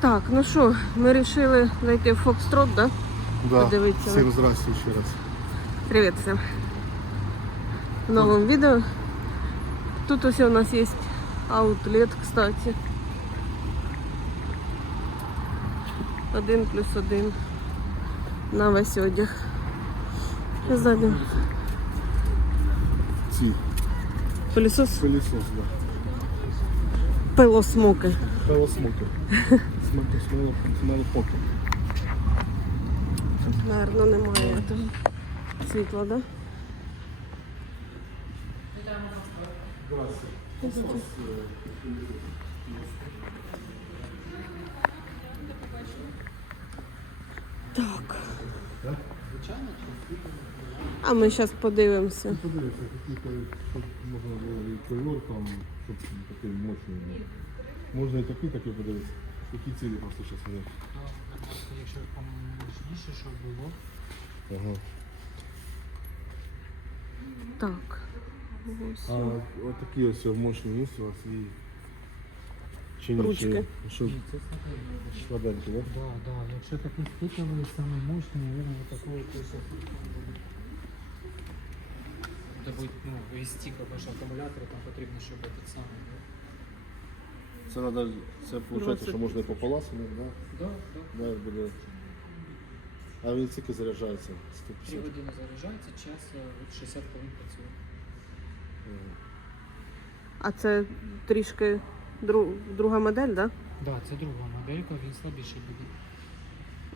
Так, ну що, ми вирішили зайти в Фокстрот, да? Да. Подивіться. Всім здрасте ще раз. Привіт всім. В новому відео. Тут ось у нас є аутлет, кстати. Один плюс один на весь одяг. Що ззаду? Ці Пилісос? пилісос, да. Пилосмоки. Пилосмокер. Смело, смело покер. Наверно, немає там світла, да? Так. А ми зараз подивимося. Подивіться, які щоб можна було і ковер там, щоб такий мощний. Можна і такий, такий подивитися. Які цілі просто зараз вони. Якщо помічніше, щоб було. Ага. Так. Ось. А от такі ось мощні є у вас і чи ні, Ручки. чи? Ні, це слабенькі, да? Да, да. Якщо такий стиковий, самий мощний, наверное, вот такого курсу. Це буде, ну, стіка, бо ж акумулятори там потрібно, щоб этот самий. Це надо, це виходить, що можна і по поласам, да? Да, да. Да, буде. А він тільки заряджається Три 150. години заряджається, час е, 60 хвилин працює. Ага. А це трішки дру- друга модель, да? Да, це друга моделька, він слабіший буде.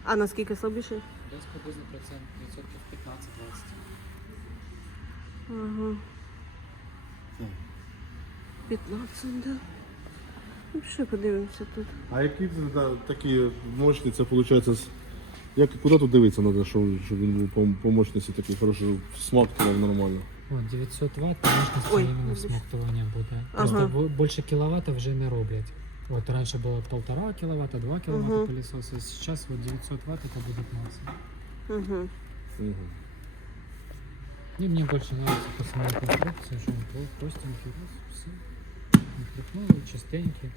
А наскільки слабіший? Десь приблизно процент, відсотків 15-20. Ага. Так. 15, да. Ну, що подивимося тут. А які це, да, такі мощні, це виходить, з- як, куди тут дивитися треба, щоб, щоб він був по, по мощності такий хороший, смак давав нормально. О, 900 Вт мощності Ой, іменно вибач. смоктування буде. Ага. Просто бо- більше кіловата вже не роблять. От раніше було 1,5 кВт, 2 кВт Мгм. пылесосы, зараз вот 900 Вт это будет максимум. Угу. Угу. И мне больше нравится по самой конструкции, что он про- простенький, раз, все. Трехновый, чистенький.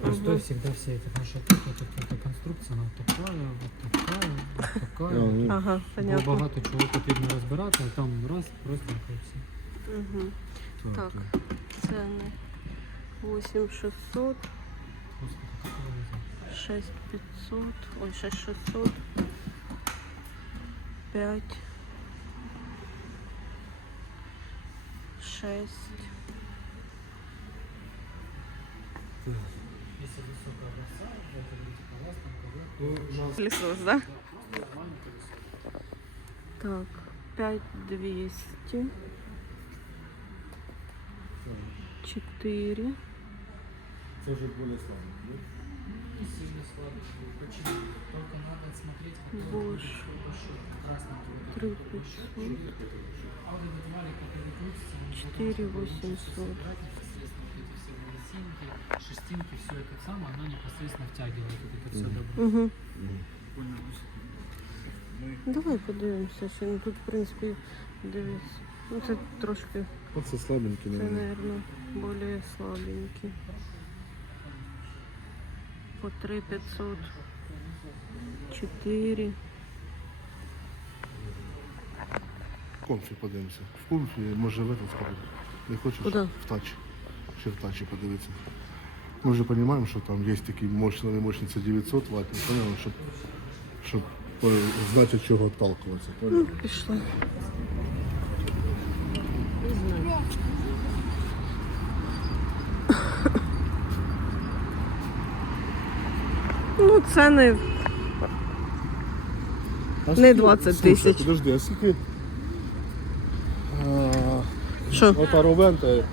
Простой Мгм. всегда все это, потому что тут вот эта, эта конструкция, она вот такая, вот такая, вот такая. А, ну. Ага, Бо понятно. багато чого потрібно розбирати, а там раз, простенько і все. Угу. Так. Ціни 8600, Господи, такого не знаю. 6500, ой, 6600, 5, 6. Если да? Так, 5200. 4. Это уже более слабый, да? Не сильно слабый. Почему? Только надо смотреть, какой Бош. Красненький. 3 500. волосинки, шерстинки, все это самое, оно непосредственно втягивает вот это все добро. Угу. Прикольно. Давай подивимося, що ну, тут, в принципі, дивись. Ну, це трошки, Оце слабенький, це, наверное. мабуть, більш слабенькі. По 3500, 4. В конфі подивимося. В конфі, може в этот сходити. Не хочеш? Куди? В тач. Ще в тачі подивитися. Ми вже розуміємо, що там є такі мощні, мощні, це 900 Вт, не поняли, щоб, щоб е, знати, від чого отталкуватися. поняли? Пішла. Ну, це не А Не 20 тисяч. Подожди, а скільки? Що? Ота Ровента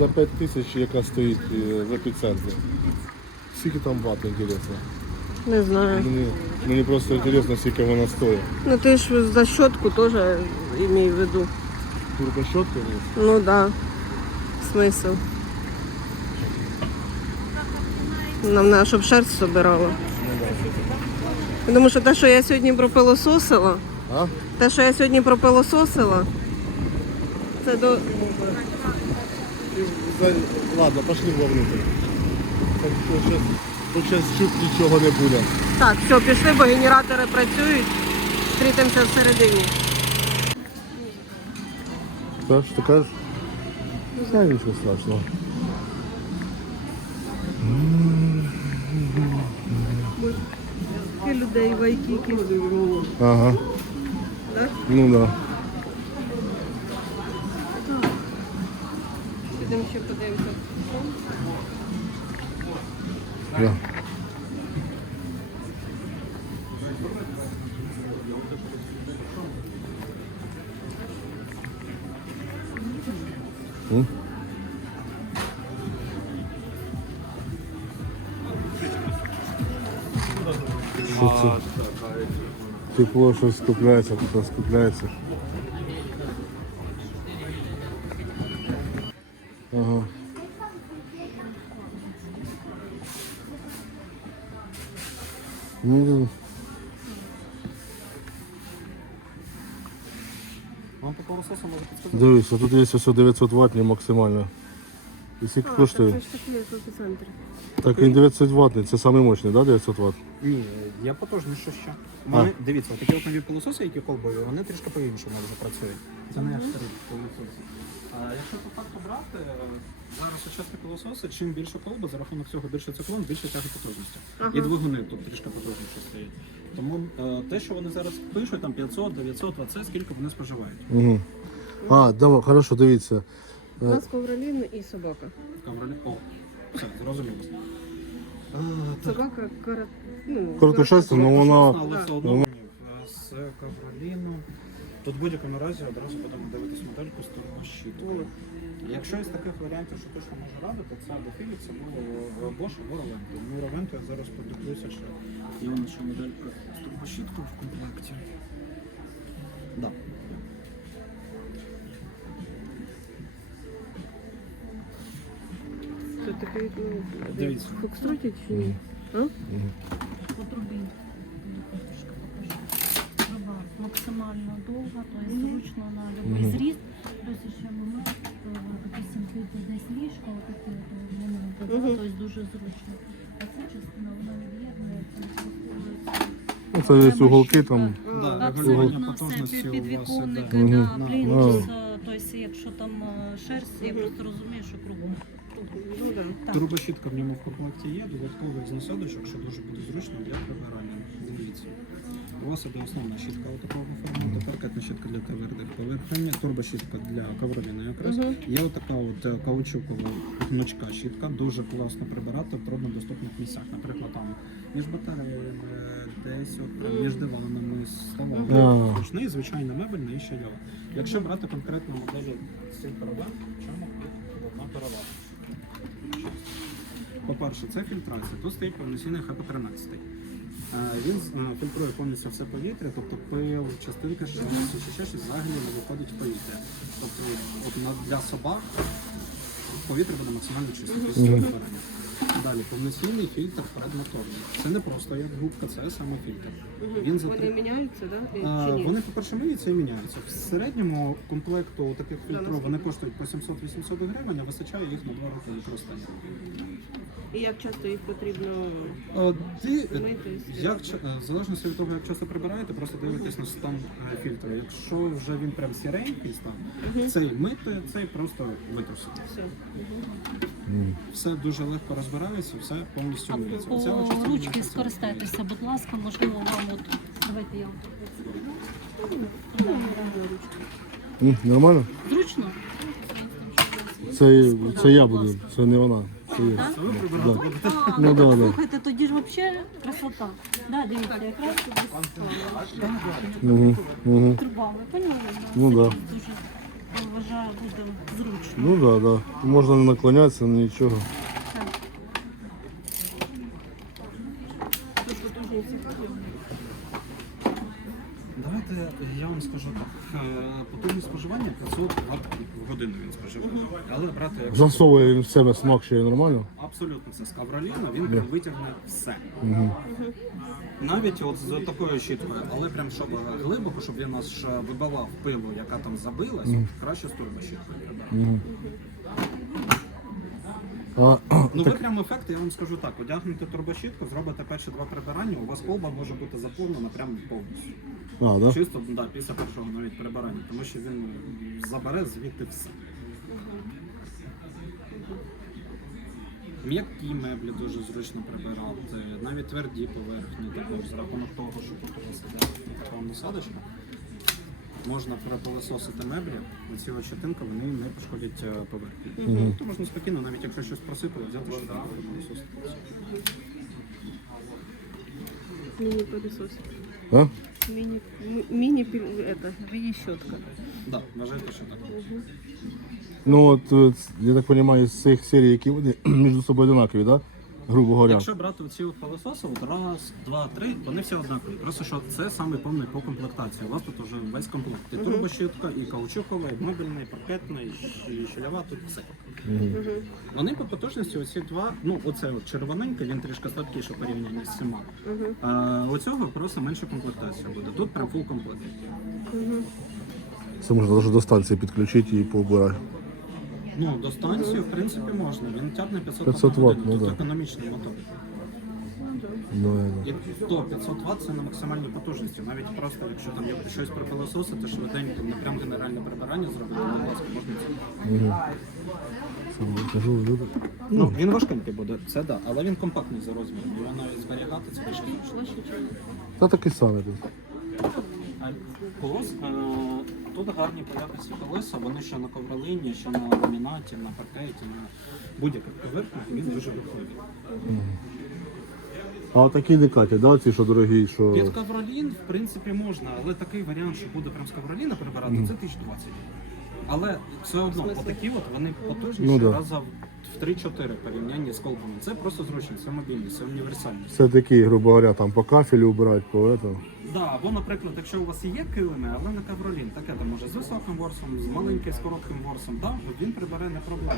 за 5 тисяч, яка стоїть е, в епіцентрі. Скільки там ват, інтересно? Не знаю. Мені, мені просто інтересно, скільки вона стоїть. Ну ти ж за щотку теж имей в виду. Турбощотка є? Ну да. Смисл. Нам треба, щоб шерсть собирала. Тому що те, що я сьогодні пропилососила, А? те, що я сьогодні пропилососила, це до. За- Ладно, пошли вовнутрь. Так, Тут зараз чуть нічого не буде. Так, все, пішли, бо генератори працюють. Зустрітимося всередині. Так, що ти кажеш? Та нічого страшного. Скільки людей в Айкікі. Ага. Да? Ну да. Ще подивимося. да. М? Що це? Тепло щось скупляється, тут скупляється. Ага. Ну, Вам по пылесосу може підсказати? дивись, а тут є ось 900 ваттний максимально. І скільки А, коштує? так це ж такі в епіцентрі. Так він 900 ваттний, це самий мощний, да, 900 Вт? Ні, я потужніше ще. Вони, дивіться, такі от нові пилососи, які колбові, вони трішки по-іншому вже працюють. Це не як старі пилососи. А якщо по факту брати, е, зараз сучасні пилососи, чим більше колба, за рахунок цього більше циклон, більше тяги потужності. Ага. І двигуни тут трішки потужніше стоять. Тому е, те, що вони зараз пишуть, там 500, 900, а це скільки вони споживають. Угу. А, давай, хорошо, дивіться. У нас ковролін і собака. Ковролі. О, все, зрозуміло. Е. Собака корот... ну, Короткошерстна, але вона. але все одно е, з ковроліну. Тут в будь-якому разі одразу будемо дивитись модельку з турбощиту. Якщо із таких варіантів, що точно може радити, це або Philips, або Bosch, або Rovento. Ну, Rovento я зараз подивлюся, що є у нас ще моделька з турбощиткою в комплекті. Да. Це такий, ну, Дивіться. фокстротять чи ні? А? по трубі. Максимально довга, то є зручно на Мгм. зріст. Плюс ще момент, е, допустим, тут десь ліжко, отакі от моменти, Мгм. тобто дуже зручно. А ця частина вона від'єднується. Ну, це є уголки там. Да, Абсолютно все підвіконники, да, плінтус, е, тобто якщо там е, шерсть, я просто розумію, що кругом. Ну. Так. В ньому в комплекті є, додатковий з насадочок, що дуже буде зручно для прибирання. Дивіться. У вас іде основна щітка такого формату, паркетна щітка для твердих поверхень, турбощітка для ковроліної якраз. Мгм. Є отака от е, каучукова гнучка щітка, дуже класно прибирати в труднодоступних місцях. Наприклад, там між батареями, десь от, між диванами, столами. Ага. Ручний, звичайна мебельна і ще його. Якщо брати конкретно моделі з цих проблем, чому одна перевага? По-перше, це фільтрація. Тут стоїть повноцінний ХП-13. Він е, фільтрує повністю все повітря, тобто пил, частинка чи ще щось взагалі не виходить в повітря. Тобто от для собак повітря буде максимально чисте після Далі повноцінний фільтр предмоторний. Це не просто як губка, це саме фільтр. Він за Вони міняються, да? А. Вони, по-перше, миються і міняються. В середньому комплекту таких фільтрів вони коштують по 700-800 гривень, а вистачає їх на 2 роки використання. І як часто їх потрібно А, Ти, мити? як, ча- е, в залежності від того, як часто прибираєте, просто дивитесь на стан е, фільтру. Якщо вже він прям сіренький стан, цей мити, цей просто витерся. Все. Все дуже легко розбирається, все повністю А миється. Оця частина ручки скористайтеся, будь ласка, можливо, вам от давайте я М, Нормально? зручно. Це, це я буду, це не вона. Будете? А, Ну, да, да. слухайте, тоді ж взагалі красота. Да, дивіться, якраз тут Угу. Угу. труба, ви поняли? Да? Ну, да. Дуже я вважаю, буде зручно. Ну да, да. Можна не наклонятися, нічого. Тут потужність яка? Давайте я вам скажу так. Е, Потужність споживання 500 Вт в годину він споживає. Але брати як Засовує він в себе смак ще й нормально. абсолютно все з кавроліна, він прям витягне все. Угу. Навіть от з такою щіткою, але прям щоб глибоко, щоб він аж вибивав пилу, яка там забилась, краще з турбощіткою. А, Ну ви прям ефект, я вам скажу так, одягнете турбощітку, зробите перші два прибирання, у вас колба може бути заповнена прямо повністю. а, да? Чисто да, після першого навіть прибирання, тому що він забере звідти все. М'які меблі дуже зручно прибирати, навіть тверді поверхні, також за рахунок того, що тут іде така насадочка. Можна пропилососити меблі, ці от щетинки вони не пошкодять е, поверхню. Мгм. То можна спокійно, навіть якщо щось просипало, взяти щетинку пропилососити. Мини-пылесос. А? Мини, мини, это, мини-щетка. Да, вважайте, що так. Ну от, е, я так розумію, з цих серій, які вони між собою однакові, да? грубо говоря. Якщо брати оці от пилососи, от раз, два, три, вони всі однакові. Просто що це саме повний по комплектації. У вас тут вже весь комплект. І турбощітка, і каучукова, і мобільний, і паркетний, і щільова, тут все. Вони по потужності оці два, ну оце от червоненьке, він трішки слабкіше в порівнянні з всіма. А оцього просто менше комплектація буде. Тут прям фул комплект. Це можна навіть до станції підключити і поубирати. Ну, до станції, в принципі, можна. Він тягне 500, 500 на годину. ватт, ну Тут да. економічний мотор. Ну, І то 500 Вт це на максимальній потужності. Навіть просто якщо там є щось пропилососити, швиденько, не прям генеральне прибирання зробити, будь ласка, можна це. це кажу, люди. Ну, він важкенький буде, це да, але він компактний за розміром. Його навіть зберігати це більше. Та такий самий тут. А колос, е, тут гарні по якості колеса, вони ще на ковролині, ще на ламінаті, на паркеті, на будь-яких поверхнях, він дуже виходить. А такі не катять, да, ці, що дорогі, що. Під ковролін, в принципі, можна, але такий варіант, що буде прям з ковроліна прибирати, це 1020. Але все одно, отакі от вони потужніші Ну да. раза в в 3-4 порівнянні з колбами. Це просто зручно, це мобільність, це універсальність. Це такі, грубо говоря, там по кафелю убирати, по этому. Да, або, наприклад, якщо у вас і є килими, але не ковролін, таке там може з високим ворсом, з маленьким, з коротким ворсом, да, він прибере не проблема.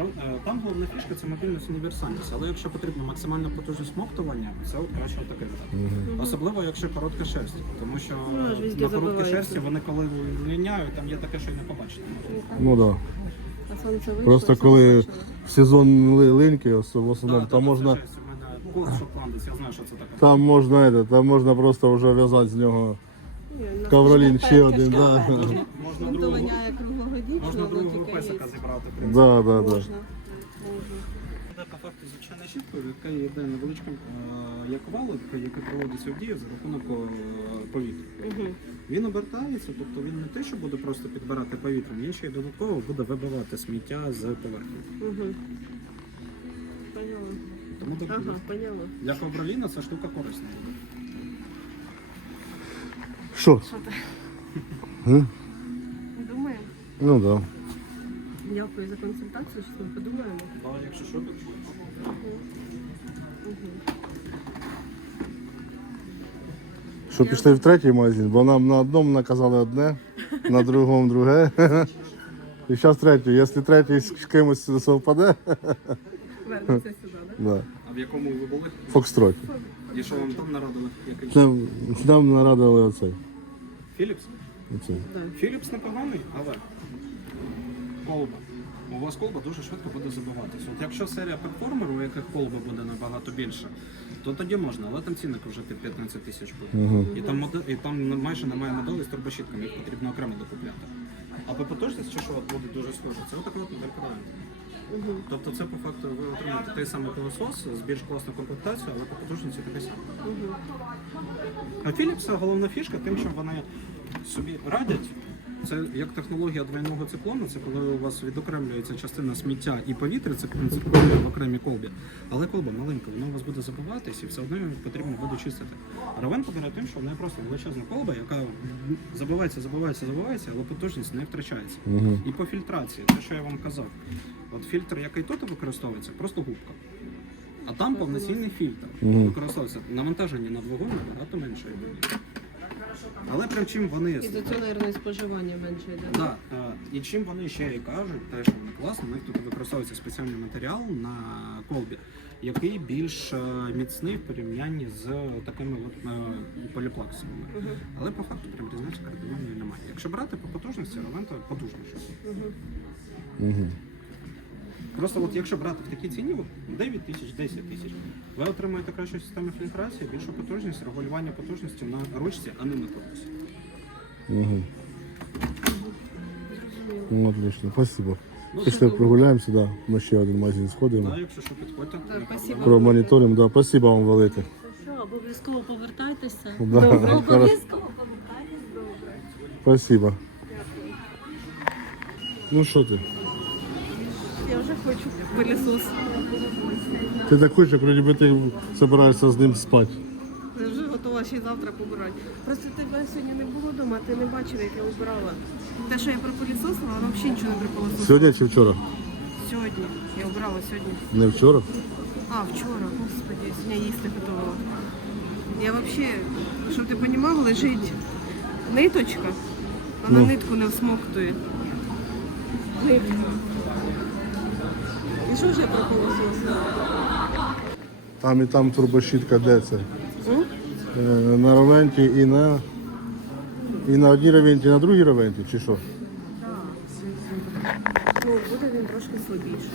Е, Там головна фішка це мобільність універсальність, але якщо потрібна максимальна потужність смоктування, це от краще таке брати. Особливо якщо коротка шерсть, тому що Ну, на короткій шерсті вони коли ліняють, там є таке, що й не побачите. Ну так. Да. Просто коли побачила. в сезон ли- линьки, в основному, Да, там да, можна. Це шерсть у мене кот шотландець, я знаю, що це таке. Там можна, это, там можна просто вже в'язати з нього ковролін ще один, да. Можна, можна Він другого, воняє круглогодично, можна але другого тільки песика зібрати. в принципі. Да, да, да. Можна. Щітка, яка йде невеличким е, як валик, який проводиться в дію за рахунок е, повітря. Він обертається, тобто він не те, що буде просто підбирати повітря, він ще й додатково буде вибивати сміття з поверхні. Мгм. Поняла. Тому так Ага, поняла. для ковроліна ця штука корисна. Що? Що ти? М? Думаємо? Ну так. Да. Дякую за консультацію, що ми подумаємо. Ну, якщо що, то Що пішли в третій магазин, бо нам на одному наказали одне, на другому друге. І зараз третій. Якщо третій з кимось совпаде, Вернемося сюди, так? да. а в якому ви були? Фокстрот. І що вам там нарадили? Який? Нам, нам нарадили оцей. Філіпс? оцей. Філіпс непоганий, але колба. У вас колба дуже швидко буде забиватися. От якщо серія перформер, у яких колба буде набагато більше, то тоді можна, але там цінник вже під 15 тисяч буде. Угу. І там модель, і там майже немає моделей з турбощітками, їх потрібно окремо докупляти. А по потужності, що от буде дуже схоже, це отака от модель Prolent. Тобто це по факту ви отримаєте той самий пилосос з більш класною комплектацією, але по потужності такий самий. А Philips головна фішка тим, що вони собі радять. Це як технологія двойного циклону, це коли у вас відокремлюється частина сміття і повітря, це концентрує в окремій колбі. Але колба маленька, вона у вас буде забиватись і все одно її потрібно буде чистити. Равен подарує тим, що в неї просто величезна колба, яка забивається, забивається, забивається, але потужність не втрачається. Угу. І по фільтрації, те, що я вам казав, от фільтр, який тут використовується, просто губка. А там повноцінний фільтр використовується. Навантаження на двигун набагато менше йде. Але прям чим вони І за цього, мабуть, споживання менше йде. Да, е, і чим вони ще і кажуть, те, що вони класно, у них тут використовується спеціальний матеріал на колбі, який більш е, міцний в порівнянні з такими от, е, поліплаксами. Але по факту прям різниці кардинальної немає. Якщо брати по потужності, Ровента потужніше. Угу. Просто от якщо брати в такій ціні, 9 тисяч, 10 тисяч, ви отримаєте кращу систему фільтрації, більшу потужність, регулювання потужності на ручці, а не на корпусі. Угу. Ну, отлично, спасибо. Ну, Пішли прогуляємося, да. Ми ще один магазин сходимо. Да, якщо що, підходьте. Про моніторинг, да. Спасибо вам велике. Що, обов'язково повертайтеся. Да, хорошо. Обов'язково повертайтеся. Спасибо. Ну що ти? Вже хочу пилісос. Ти так хочеш, вроді би ти збираєшся з ним спати. Я вже готова ще й завтра побирати. Просто тебе сьогодні не було вдома, ти не бачив, як я убирала. Те, що я пропилісосила, воно взагалі нічого не припилососила. Сьогодні чи вчора? Сьогодні. Я обрала сьогодні. Не вчора? А, вчора, господи, сьогодні їсти готувала. Я взагалі, щоб ти розумів, лежить ниточка, вона Ну. нитку не всмоктує. Нитка. І що ж я пропилососила? Там і там турбощітка, де це? Е, На ровенті і на. І на одній ровенті, і на другій ровенті, чи що? Ну, буде він трошки слабіший.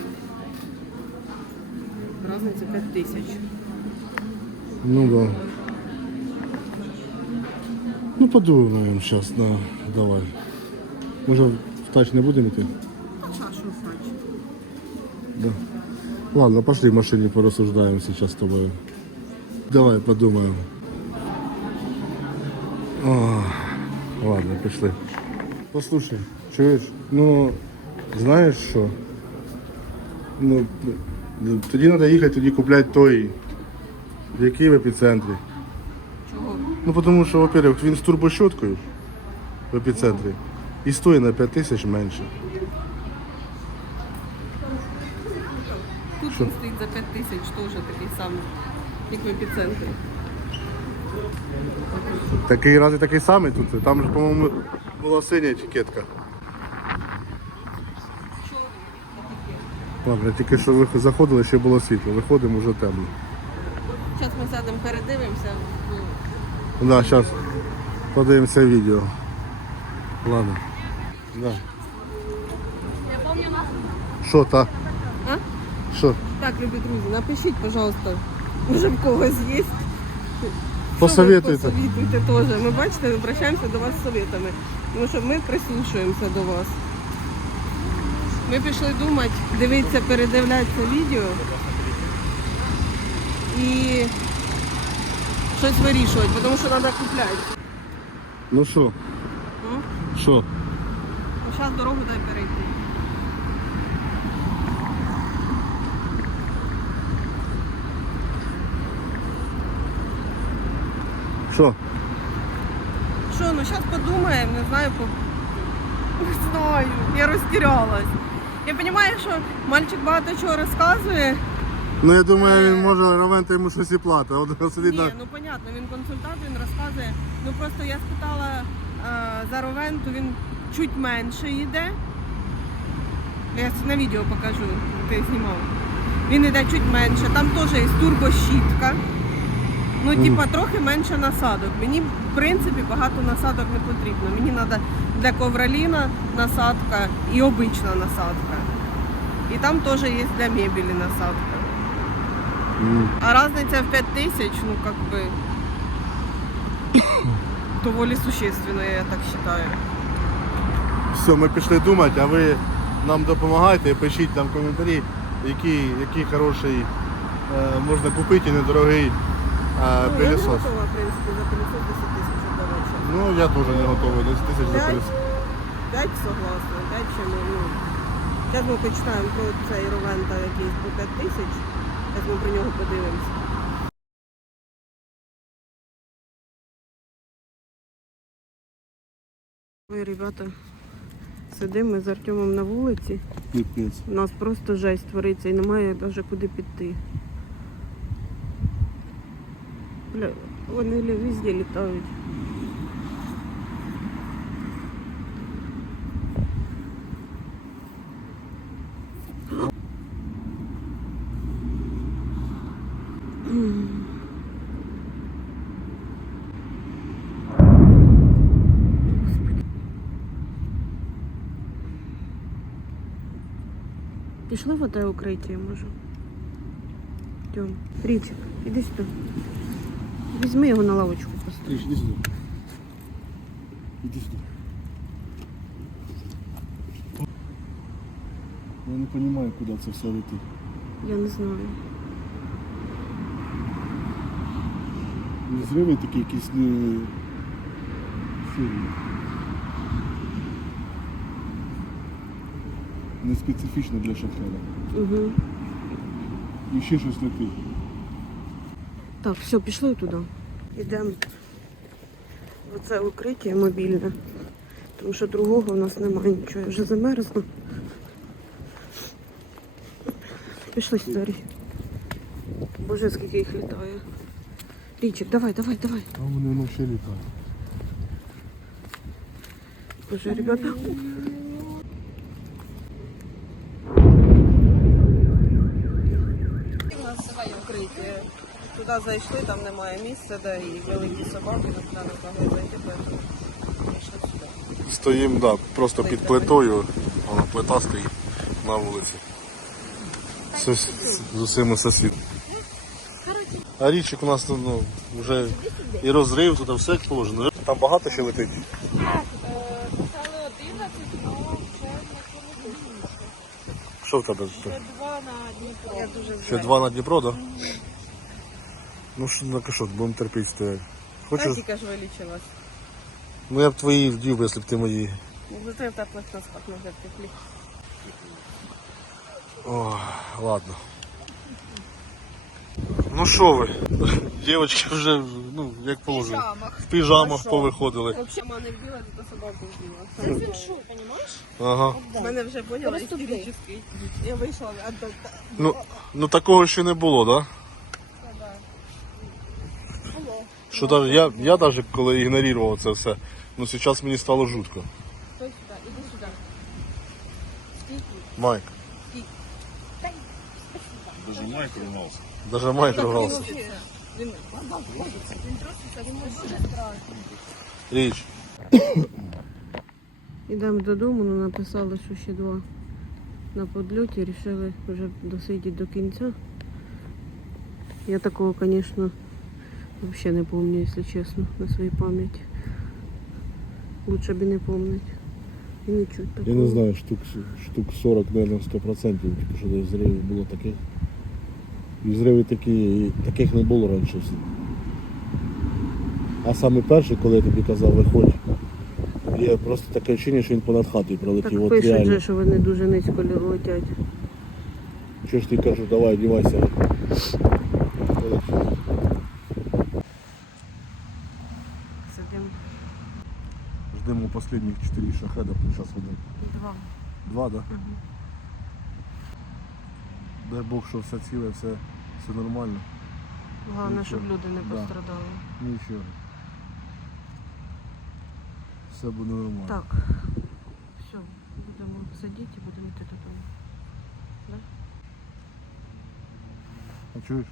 Разниця 5 тисяч. Ну да. Ну подумаємо зараз, на, давай. Може в тач не будемо йти? А що встать? Да. Ладно, пошли в машине порассуждаем сейчас с тобой. Давай подумаем. Ох, ладно, пішли. Послушай, чуєш? Ну, знаєш що? Ну, тоді треба їхати, тоді купляти той, який в епіцентрі. Чого? Ну, тому що, во-первых, він з турбощоткою в епіцентрі і стоїть на 5 тисяч менше. Тут він стоїть за 5 тисяч, теж такий самий, як в епіцентрі. Такий раз і такий самий тут. Там же, по-моєму, була синя етикетка. Ладно, тільки що ви заходили, ще було світло. Виходимо вже темно. Зараз ми сядемо, передивимося. Да, зараз подивимося відео. Ладно. Да. Що та? А? Що? Так, любі друзі, напишіть, пожалуйста, може в когось є. Посоветуйте. Посоветуйте теж. Ми бачите, обращаємося до вас з советами. Тому що ми прислушуємося до вас. Ми пішли думати, дивитися, передивлятися відео і щось вирішувати, тому що треба купляти. Ну що? Що? Ну, зараз дорогу дай перейти. Що? Що, ну зараз подумаємо, не знаю, по... не знаю, я розтірялась. Я розумію, що мальчик багато чого розказує. Ну я думаю, він може равенти йому щось і платить. От сидить Ні, на... ну понятно, він консультант, він розказує. Ну просто я спитала е, за Ровен, то він чуть менше йде. Я на відео покажу, ти знімав. Він йде чуть менше, там теж є турбощітка. Ну, типа, трохи менше насадок. Мені, в принципі, багато насадок не потрібно. Мені треба для ковроліна насадка і обична насадка. І там теж є для мебелі насадка. М. А разница в 5 тысяч, ну как бы доволі существенная, я так считаю. Все, ми пішли думати, а ви нам допомагайте, пишіть там коментарі, який, який хороший е, можна купити і недорогий е, Ну, я не пилісос. готова, в принципі, за пилісос 10 тисяч отдавати. Ну я теж не готовий, 10 тисяч за П'ять? пилісос. 5 согласна, 5 ще не, ну. Зараз ми почитаємо про цей Ровента, який по 5 тисяч. Зараз ми про нього подивимося. Ой, ребята, сидимо ми з Артемом на вулиці. Піпець. У нас просто жесть твориться і немає навіть куди піти. Вони везде летают. Пішли в воде укриття, може. Тьом. Річик, іди сюди. Візьми його на лавочку постав. Іди сюди. Іди сюди. Я не розумію, куди це все летить. Я не знаю. Зриви такі якісь не сильні. Не специфічно для шахеда. Угу. І ще щось летить. Так, все, пішли туди. Йдемо в оце укриття мобільне. Тому що другого у нас немає нічого. Я вже замерзла. Пішли сюди. Боже, скільки їх літає. Річик, давай, давай, давай. А вони ще літає. Боже, ребята. У нас своє укриття. Туди зайшли, там немає місця, де і великі собаки, ми туди не могли зайти, поэтому прийшли сюди. Стоїмо, да, просто під плитою. Вона плита стоїть на вулиці. Сус... З усіма сусід. А річок у нас тут ну, вже і розрив, тут все як положено. Там багато ще летить. Писали 11, але вже не. Що в тебе? Ще два на Дніпро. Ще два на Дніпро, так? Да? Ну що, ну що, будемо терпіти стояти. Хочеш? тільки ж вилічилась. Ну я б твої вдів, би, якщо б ти мої. Ну, зато в теплих носках ми вже втекли. О, ладно. Ну що ви? Дівчатки вже, ну, як положено. В піжамах повиходили. Взагалі, мене вбила, то собаку Це вбила. фіншуй, розумієш? Ага. У мене вже поняла Переступи. Я вийшла, а то Ну, ну такого ще не було, так? Да? Що даже, я, я даже коли ігнорував це все, ну зараз мені стало жутко. Стой сюди, іди сюди. Скільки? Майк. Даже майк рвался. Даже Майк рвався. Він Річ. Йдемо додому, ну написали, що ще два на подльоті, рішили вже досидіти до кінця. Я такого, звісно, Взагалі не пам'ятаю, якщо чесно, на своїй пам'яті. Лучше б і не пам'ятати. І не чуть такого. Я не знаю, штук, штук 40, наверное, 100%, тільки що десь зривів було таких. І зриви такі, таких не було раніше. А саме перший, коли я тобі казав, виходь, є просто таке відчуття, що він понад хатою Так пролетів. От пишуть реально. же, що вони дуже низько летять. Що ж ти кажу, давай, одівайся. Полетів. Сидимо Ждемо останніх 4 шахеда, зараз один. два. Два, да? Дай Бог, що все ціле, все, все нормально. Головне, щоб люди не Да. пострадали. Нічого. Все буде нормально. Так, все, будемо сидіти і будемо йти додому. А чуєш?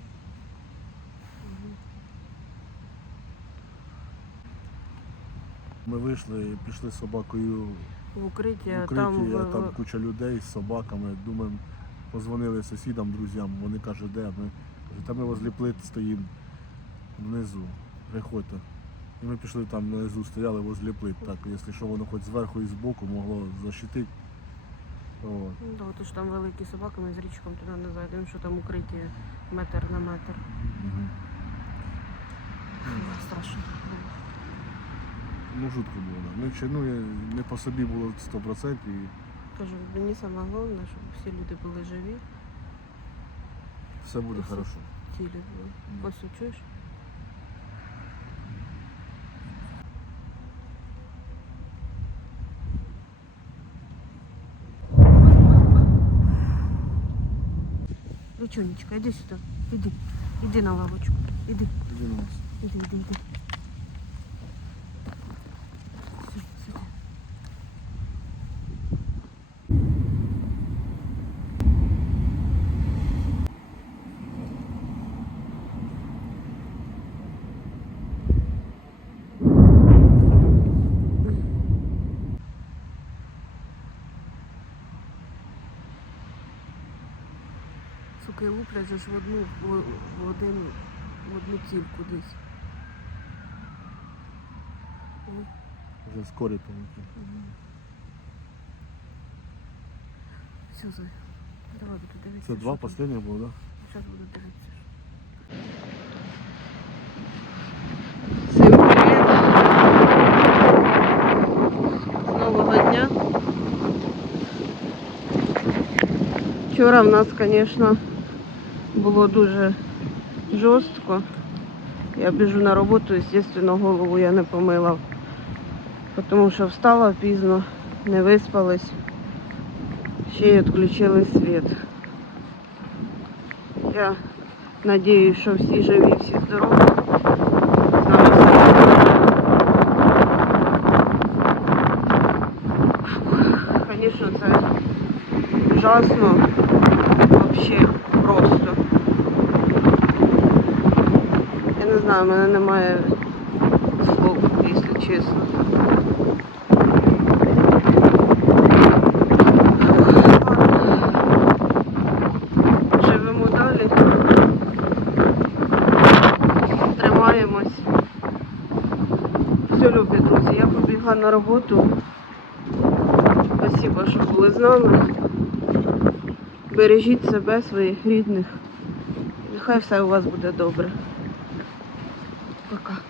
Ми вийшли і пішли з собакою В укритті, в а укритті, там, а там куча людей з собаками. Думаємо, позвонили сусідам, друзям. Вони кажуть, де ми? Та ми возле плит стоїмо внизу. Приходьте. І ми пішли там внизу, стояли возле плит. Так, якщо що воно хоч зверху і збоку могло защитити. От. Ну, да, то ж там великі собаки, ми з річком туди не зайдемо, що там укриті метр на метр. Мгм. Страшно було. Ну, жутко було, так. Ну, чи, ну, я- не по собі було 100%. І Кажу, мені саме головне, щоб всі люди були живі, все буде хорошо. цілі були. Ось чуєш? Ручонечка, іди сюди. Іди. Іди на лавочку. Іди. Тоді на нас. Іди, іди, іди. Же ж в одну, в, один, в одну кільку десь. Вже скорі полетів. Все, Зоя. Давай буду дивитися. Це два що там. останніх було, так? Зараз буду дивитися. Всім привіт! Нового дня. Вчора в нас, звісно, було дуже жорстко. Я біжу на роботу, звісно, голову я не помила, тому що встала пізно, не виспалась, ще й відключили світ. Я надіюсь, що всі живі, всі здорові. Звісно, це ужасно. Вообще просто. Я не знаю, в мене немає слов, якщо чесно. Живемо далі. Тримаємось. Все, любі друзі, я побігла на роботу. Спасибо, що були з нами. Бережіть себе, своїх рідних. Нехай все у вас буде добре. ठाकुर का